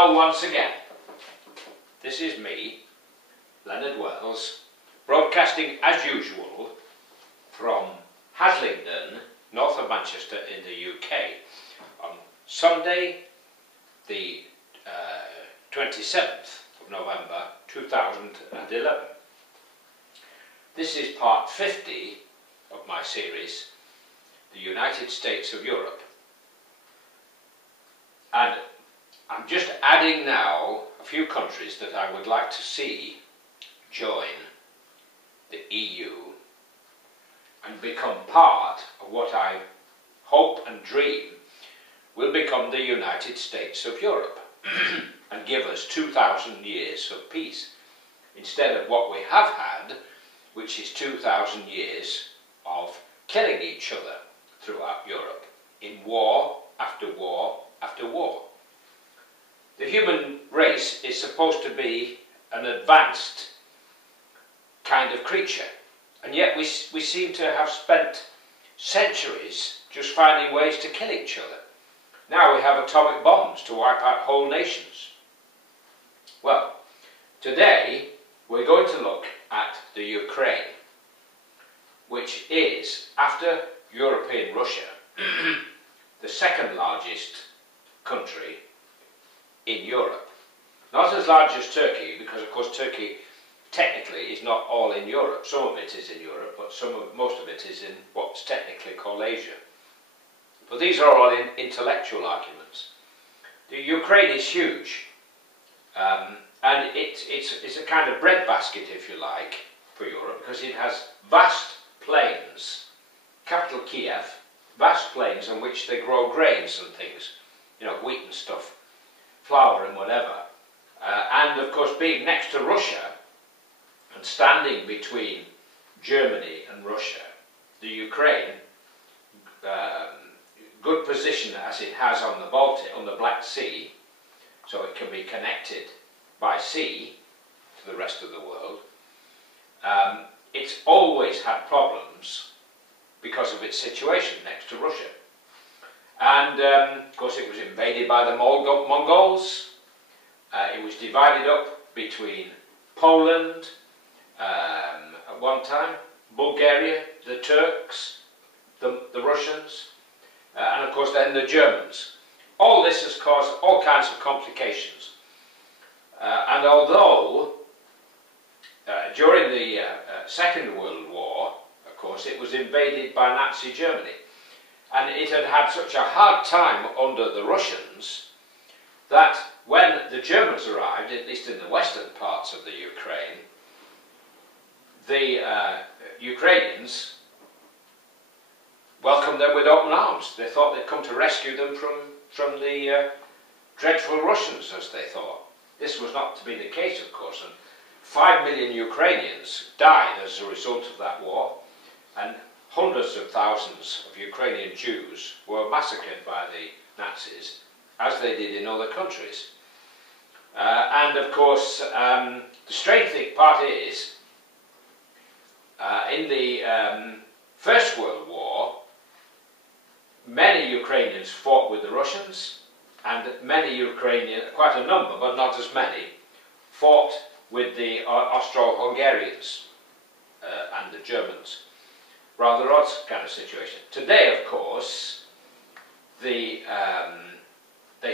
Hello once again. This is me, Leonard, broadcasting as usual from HASLINGDEN, north of Manchester in the UK, on Sunday the 27th of November 2011. This is part 50 of my series, The United States of Europe. And I'm just adding now a few countries that I would like to see join the EU and become part of what I hope and dream will become the United States of Europe and give us 2,000 years of peace instead of what we have had, which is 2,000 years of killing each other throughout Europe in war after war after war. The human race is supposed to be an advanced kind of creature, and yet we seem to have spent centuries just finding ways to kill each other. Now we have atomic bombs to wipe out whole nations. Well, today we're going to look at the Ukraine, which is, after European Russia, the second largest country in Europe. Not as large as Turkey, because of course Turkey technically is not all in Europe. Some of it is in Europe, but most of it is in what's technically called Asia. But these are all intellectual arguments. The Ukraine is huge, and it's a kind of breadbasket, if you like, for Europe, because it has vast plains, capital Kiev, vast plains on which they grow grains and things, you know, wheat and stuff, flour and whatever. And of course, being next to Russia and standing between Germany and Russia, the Ukraine, good position as it has on the Baltic, on the Black Sea, so it can be connected by sea to the rest of the world. It's always had problems because of its situation next to Russia. And of course it was invaded by the Mongols. It was divided up between Poland at one time, Bulgaria, the Turks, the Russians, and of course then the Germans. All this has caused all kinds of complications. And although during the Second World War, of course, it was invaded by Nazi Germany, and it had had such a hard time under the Russians that when the Germans arrived, at least in the western parts of the Ukraine, the Ukrainians welcomed them with open arms. They thought they'd come to rescue them from the dreadful Russians, as they thought. This was not to be the case, of course, and 5 million Ukrainians died as a result of that war, and hundreds of thousands of Ukrainian Jews were massacred by the Nazis, as they did in other countries. And of course, the strange part is, in the First World War, many Ukrainians fought with the Russians, and many Ukrainians, quite a number, but not as many, fought with the Austro-Hungarians and the Germans. Rather odd kind of situation. Today, of course, they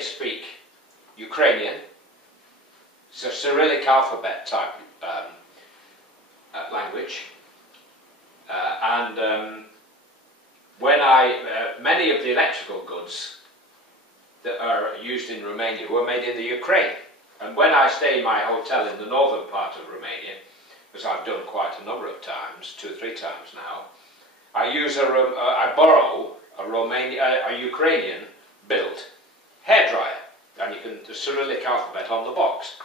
speak Ukrainian. It's a Cyrillic alphabet type language. When many of the electrical goods that are used in Romania were made in the Ukraine. And when I stay in my hotel in the northern part of Romania, as I've done quite a number of times, 2 or 3 times now, I borrow a Ukrainian-built hairdryer, and the Cyrillic alphabet on the box.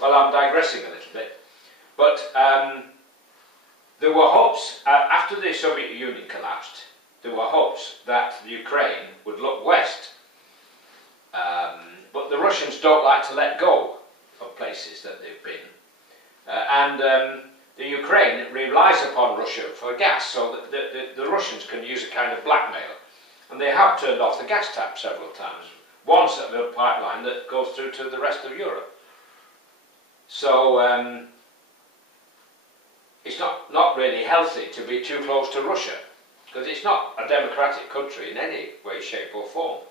Well, I'm digressing a little bit, but there were hopes, after the Soviet Union collapsed, there were hopes that the Ukraine would look west. But the Russians don't like to let go of places that they've been. The Ukraine relies upon Russia for gas, so that the Russians can use a kind of blackmail. And they have turned off the gas tap several times. one set of pipeline that goes through to the rest of Europe. So it's not really healthy to be too close to Russia, because it's not a democratic country in any way, shape or form.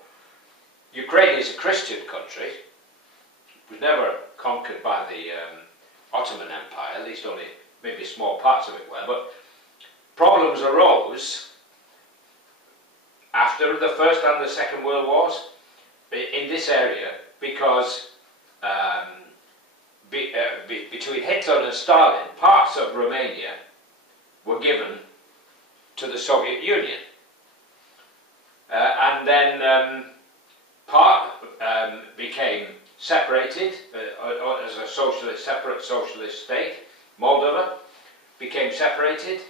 Ukraine is a Christian country. It was never conquered by the Ottoman Empire, at least only maybe small parts of it were, but problems arose after the First and the Second World Wars in this area because between Hitler and Stalin, parts of Romania were given to the Soviet Union. And then part became separated as a separate socialist state. Moldova became separated,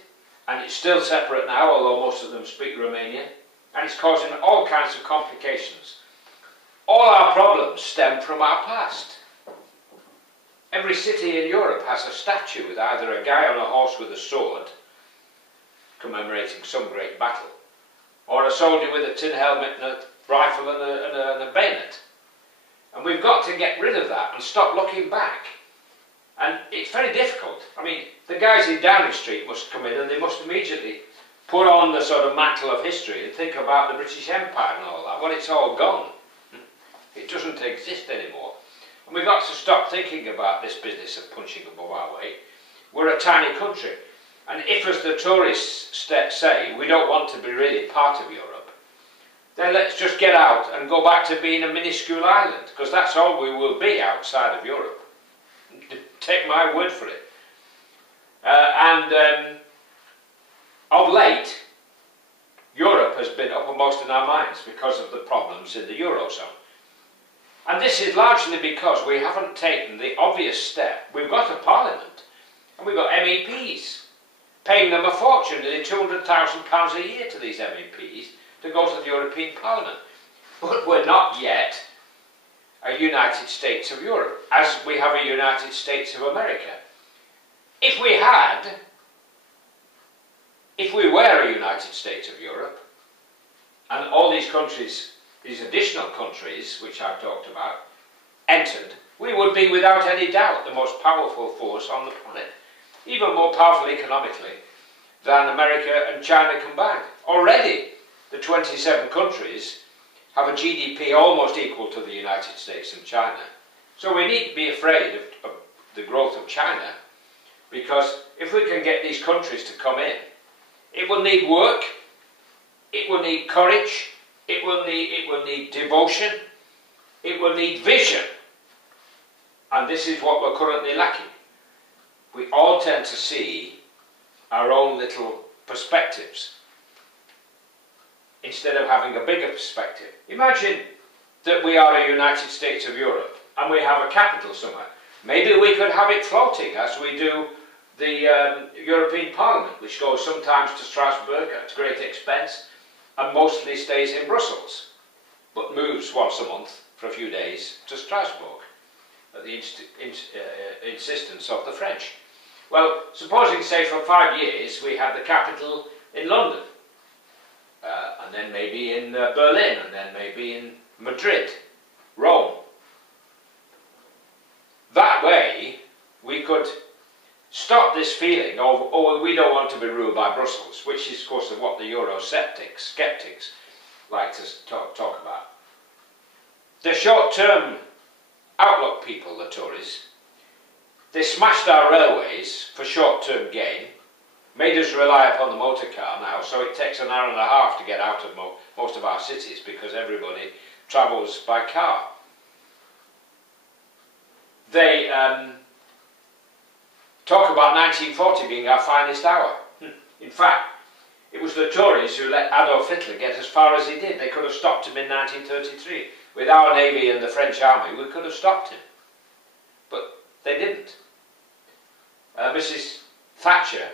and it's still separate now, although most of them speak Romanian, and it's causing all kinds of complications. All our problems stem from our past. Every city in Europe has a statue with either a guy on a horse with a sword, commemorating some great battle, or a soldier with a tin helmet and a rifle and a bayonet. And we've got to get rid of that and stop looking back. And it's very difficult. I mean, the guys in Downing Street must come in and they must immediately put on the sort of mantle of history and think about the British Empire and all that. Well, it's all gone. It doesn't exist anymore. And we've got to stop thinking about this business of punching above our weight. We're a tiny country. And if, as the tourists say, we don't want to be really part of Europe, then let's just get out and go back to being a minuscule island, because that's all we will be outside of Europe. Take my word for it. Of late, Europe has been uppermost in our minds because of the problems in the Eurozone. And this is largely because we haven't taken the obvious step. We've got a parliament, and we've got MEPs, paying them a fortune, nearly £200,000 a year to these MEPs, to go to the European Parliament. But we're not yet a United States of Europe, as we have a United States of America. If we were a United States of Europe, and all these countries, these additional countries, which I've talked about, entered, we would be without any doubt the most powerful force on the planet, even more powerful economically than America and China combined. Already, the 27 countries have a GDP almost equal to the United States and China. So we need to be afraid of the growth of China, because if we can get these countries to come in, it will need work, it will need courage, it will need devotion, it will need vision. And this is what we're currently lacking. We all tend to see our own little perspectives instead of having a bigger perspective. Imagine that we are a United States of Europe and we have a capital somewhere. Maybe we could have it floating as we do the European Parliament, which goes sometimes to Strasbourg at great expense and mostly stays in Brussels, but moves once a month for a few days to Strasbourg at the insistence of the French. Well, supposing, say, for 5 years we had the capital in London, and then maybe in Berlin, and then maybe in Madrid, Rome. That way we could stop this feeling of, oh, we don't want to be ruled by Brussels, which is, of course, what the Eurosceptics, skeptics, like to talk about. The short-term outlook people, the Tories, they smashed our railways for short-term gain, made us rely upon the motor car now, so it takes an hour and a half to get out of most of our cities because everybody travels by car. They talk about 1940 being our finest hour. In fact, it was the Tories who let Adolf Hitler get as far as he did. They could have stopped him in 1933. With our navy and the French army, we could have stopped him. But they didn't. Mrs. Thatcher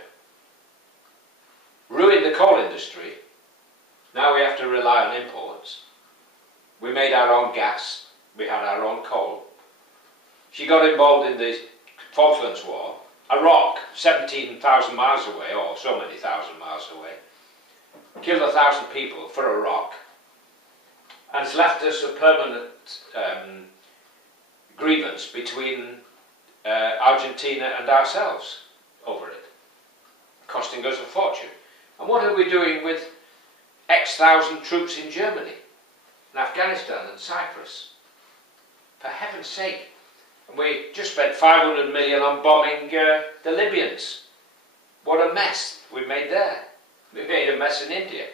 ruined the coal industry. Now we have to rely on imports. We made our own gas. We had our own coal. She got involved in the Falklands War. A rock 17,000 miles away, or so many thousand miles away, killed 1,000 people for a rock. and it's left us a permanent grievance between Argentina and ourselves over it, costing us a fortune. And what are we doing with X thousand troops in Germany, in Afghanistan and Cyprus? For heaven's sake. And we just spent 500 million on bombing the Libyans. What a mess we made there. We made a mess in India.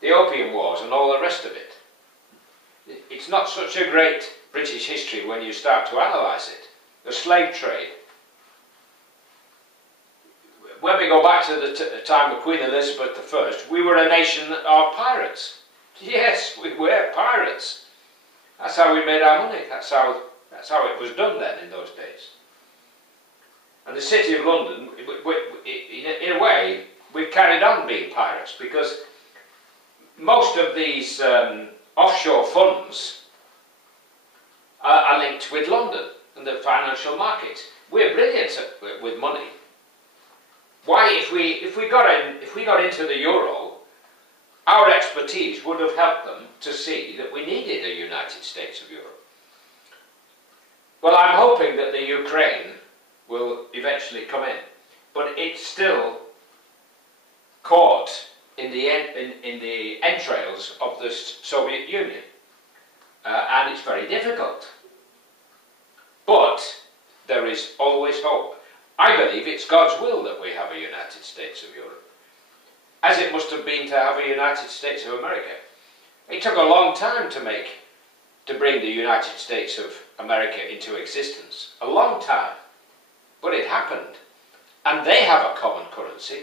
The Opium Wars and all the rest of it. It's not such a great British history when you start to analyse it. The slave trade. When we go back to the time of Queen Elizabeth I, we were a nation of pirates. Yes, we were pirates. That's how we made our money. That's how it was done then in those days. And the City of London, in a way, we've carried on being pirates, because most of these offshore funds are linked with London and the financial markets. We're brilliant with money. Why, if we got into the euro, our expertise would have helped them to see that we needed a United States of Europe. Well, I'm hoping that the Ukraine will eventually come in, but it's still caught in the entrails of the Soviet Union, and it's very difficult. But there is always hope. I believe it's God's will that we have a United States of Europe, as it must have been to have a United States of America. It took a long time to bring the United States of America into existence. A long time. But it happened. And they have a common currency.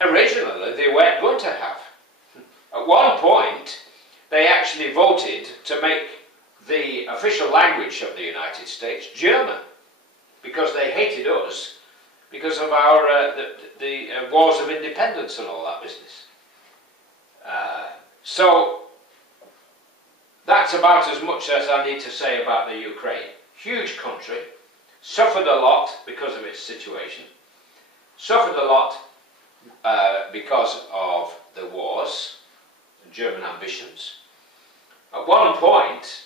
Originally, they weren't going to have. At one point, they actually voted to make the official language of the United States German, because they hated us because of our the wars of independence and all that business. So that's about as much as I need to say about the Ukraine. Huge country, suffered a lot because of its situation, suffered a lot because of the wars and German ambitions. At one point,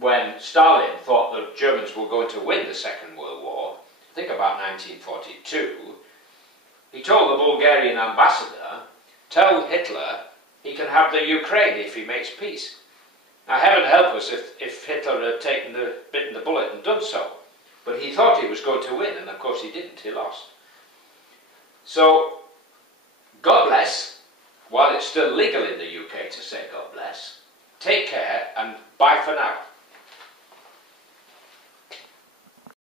when Stalin thought the Germans were going to win the Second World War, I think about 1942, he told the Bulgarian ambassador, tell Hitler he can have the Ukraine if he makes peace. Now, heaven help us if Hitler had bitten the bullet and done so. But he thought he was going to win, and of course he didn't, he lost. So, God bless, while it's still legal in the UK to say God bless, take care, and bye for now.